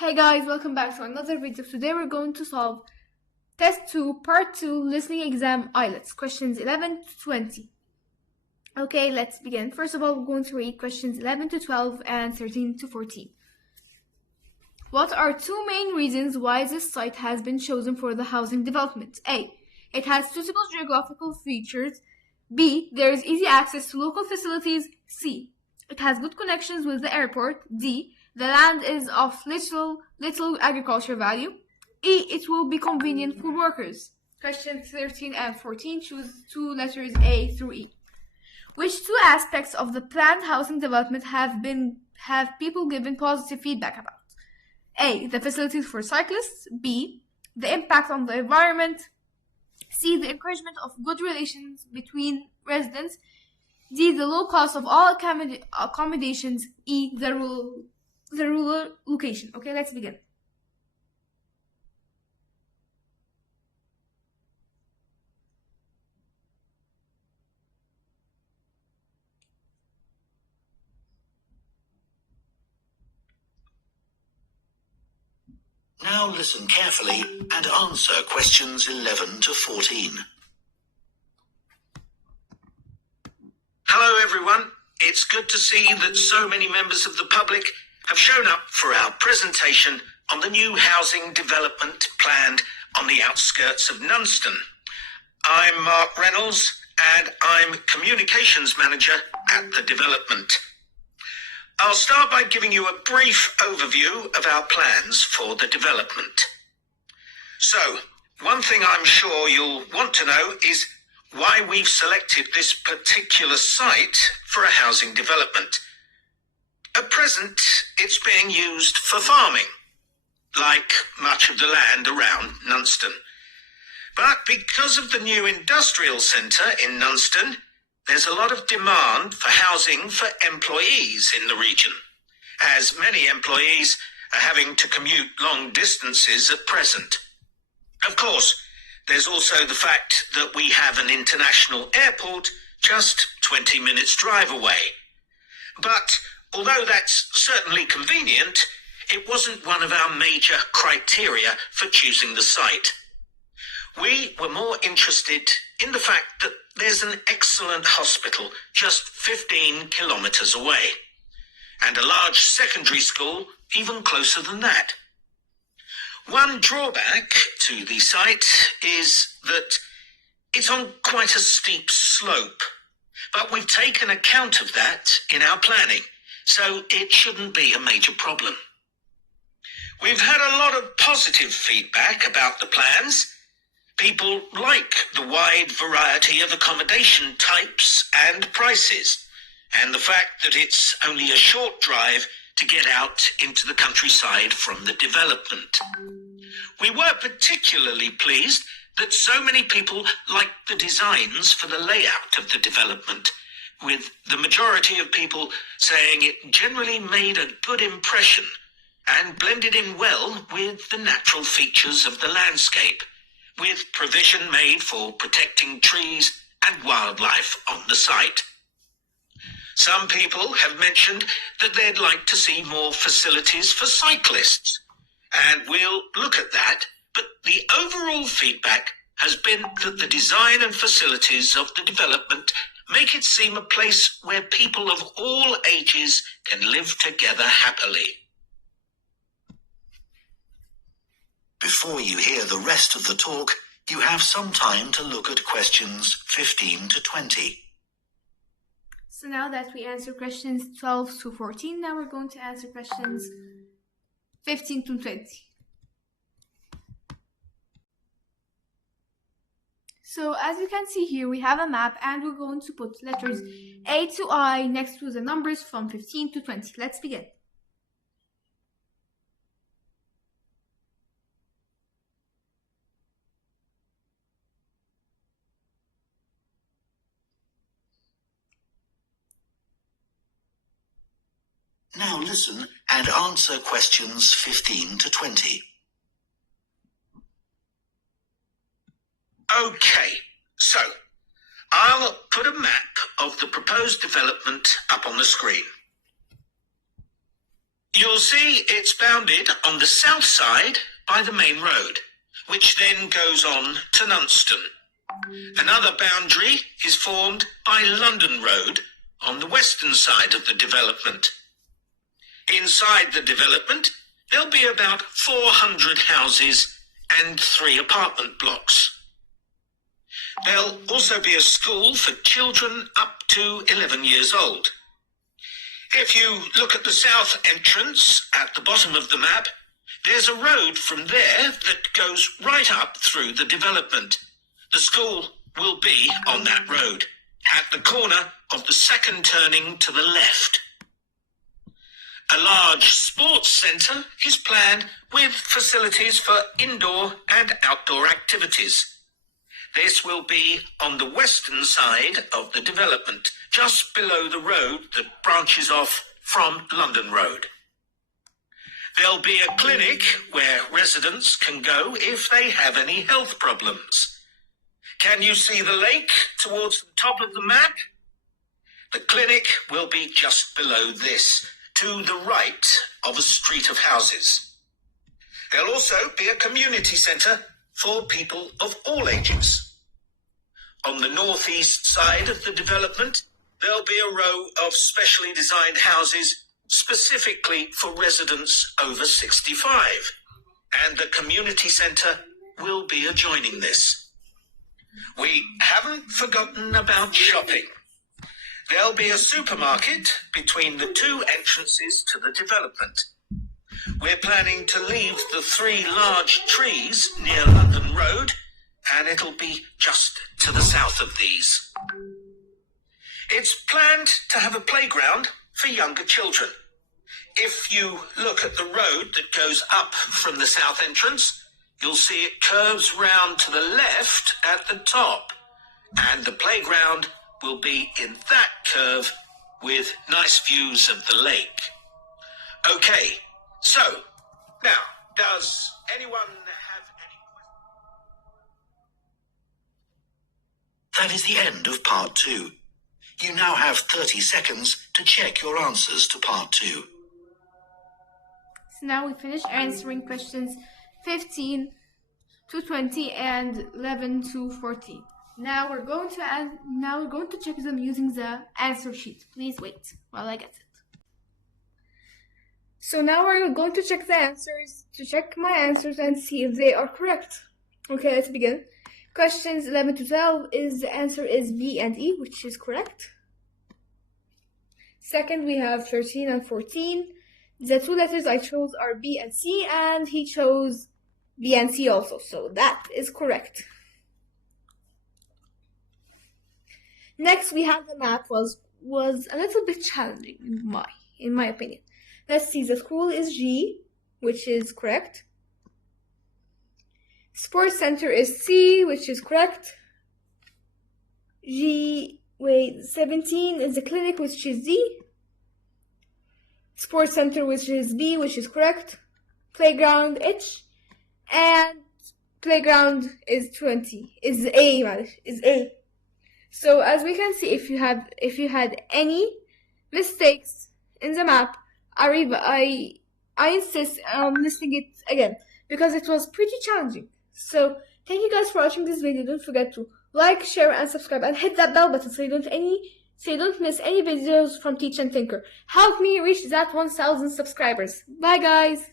Hey guys, welcome back to another video. Today we're going to solve Test 2, Part 2, Listening Exam Ilets, questions 11 to 20. Okay, let's begin. First of all, we're going to read questions 11 to 12 and 13 to 14. What are two main reasons why this site has been chosen for the housing development? A. It has suitable geographical features. B. There is easy access to local facilities. C. It has good connections with the airport. D. The land is of little agriculture value. E. It will be convenient for workers. Questions 13 and 14. Choose two letters A through E. Which two aspects of the planned housing development have people given positive feedback about? A. The facilities for cyclists. B. The impact on the environment. C. The encouragement of good relations between residents. D. The low cost of all accommodations. E. The rural location. Okay, let's begin. Now listen carefully and answer questions 11 to 14. Hello everyone, it's good to see that so many members of the public have shown up for our presentation on the new housing development planned on the outskirts of Nunston. I'm Mark Reynolds and I'm Communications Manager at the development. I'll start by giving you a brief overview of our plans for the development. So, one thing I'm sure you'll want to know is why we've selected this particular site for a housing development. At present, it's being used for farming, like much of the land around Nunston. But because of the new industrial centre in Nunston, there's a lot of demand for housing for employees in the region, as many employees are having to commute long distances at present. Of course, there's also the fact that we have an international airport just 20 minutes drive away. But although that's certainly convenient, it wasn't one of our major criteria for choosing the site. We were more interested in the fact that there's an excellent hospital just 15 kilometres away, and a large secondary school even closer than that. One drawback to the site is that it's on quite a steep slope, but we've taken account of that in our planning, so it shouldn't be a major problem. We've had a lot of positive feedback about the plans. People like the wide variety of accommodation types and prices, and the fact that it's only a short drive to get out into the countryside from the development. We were particularly pleased that so many people liked the designs for the layout of the development, with the majority of people saying it generally made a good impression and blended in well with the natural features of the landscape, with provision made for protecting trees and wildlife on the site. Some people have mentioned that they'd like to see more facilities for cyclists, and we'll look at that, but the overall feedback has been that the design and facilities of the development make it seem a place where people of all ages can live together happily. Before you hear the rest of the talk, you have some time to look at questions 15 to 20. So now that we answered questions 12 to 14, now we're going to answer questions 15 to 20. So as you can see here, we have a map and we're going to put letters A to I next to the numbers from 15 to 20. Let's begin. Now listen and answer questions 15 to 20. Okay, so I'll put a map of the proposed development up on the screen. You'll see it's bounded on the south side by the main road, which then goes on to Nunston. Another boundary is formed by London Road on the western side of the development. Inside the development, there'll be about 400 houses and 3 apartment blocks. There'll also be a school for children up to 11 years old. If you look at the south entrance at the bottom of the map, there's a road from there that goes right up through the development. The school will be on that road, at the corner of the second turning to the left. A large sports centre is planned with facilities for indoor and outdoor activities. This will be on the western side of the development, just below the road that branches off from London Road. There'll be a clinic where residents can go if they have any health problems. Can you see the lake towards the top of the map? The clinic will be just below this, to the right of a street of houses. There'll also be a community centre for people of all ages. On the northeast side of the development, there'll be a row of specially designed houses specifically for residents over 65, and the community centre will be adjoining this. We haven't forgotten about shopping. There'll be a supermarket between the 2 entrances to the development. We're planning to leave the 3 large trees near London Road, and it'll be just to the south of these. It's planned to have a playground for younger children. If you look at the road that goes up from the south entrance, you'll see it curves round to the left at the top, and the playground will be in that curve with nice views of the lake. Okay, so now, does anyone have any questions? That is the end of part 2. You now have 30 seconds to check your answers to part 2. So now we finished answering questions 15 to 20 and 11 to 14. Now we're going to check them using the answer sheet. Please wait while I get it. So now we're going to check the answers, to check my answers and see if they are correct. Okay, let's begin. Questions 11 to 12 the answer is B and E, which is correct. Second, we have 13 and 14. The 2 letters I chose are B and C, and he chose B and C also, so that is correct. Next, we have the map was a little bit challenging in my opinion. Let's see, the school is G, which is correct. Sports center is C, which is correct. 17 is the clinic, which is D. Sports center, which is B, which is correct. Playground H, and playground is 20. Is A. So as we can see, if you had any mistakes in the map, I insist on listing it again because it was pretty challenging. So thank you guys for watching this video. Don't forget to like, share, and subscribe, and hit that bell button so you don't miss any videos from Teach and Tinker. Help me reach that 1,000 subscribers. Bye guys.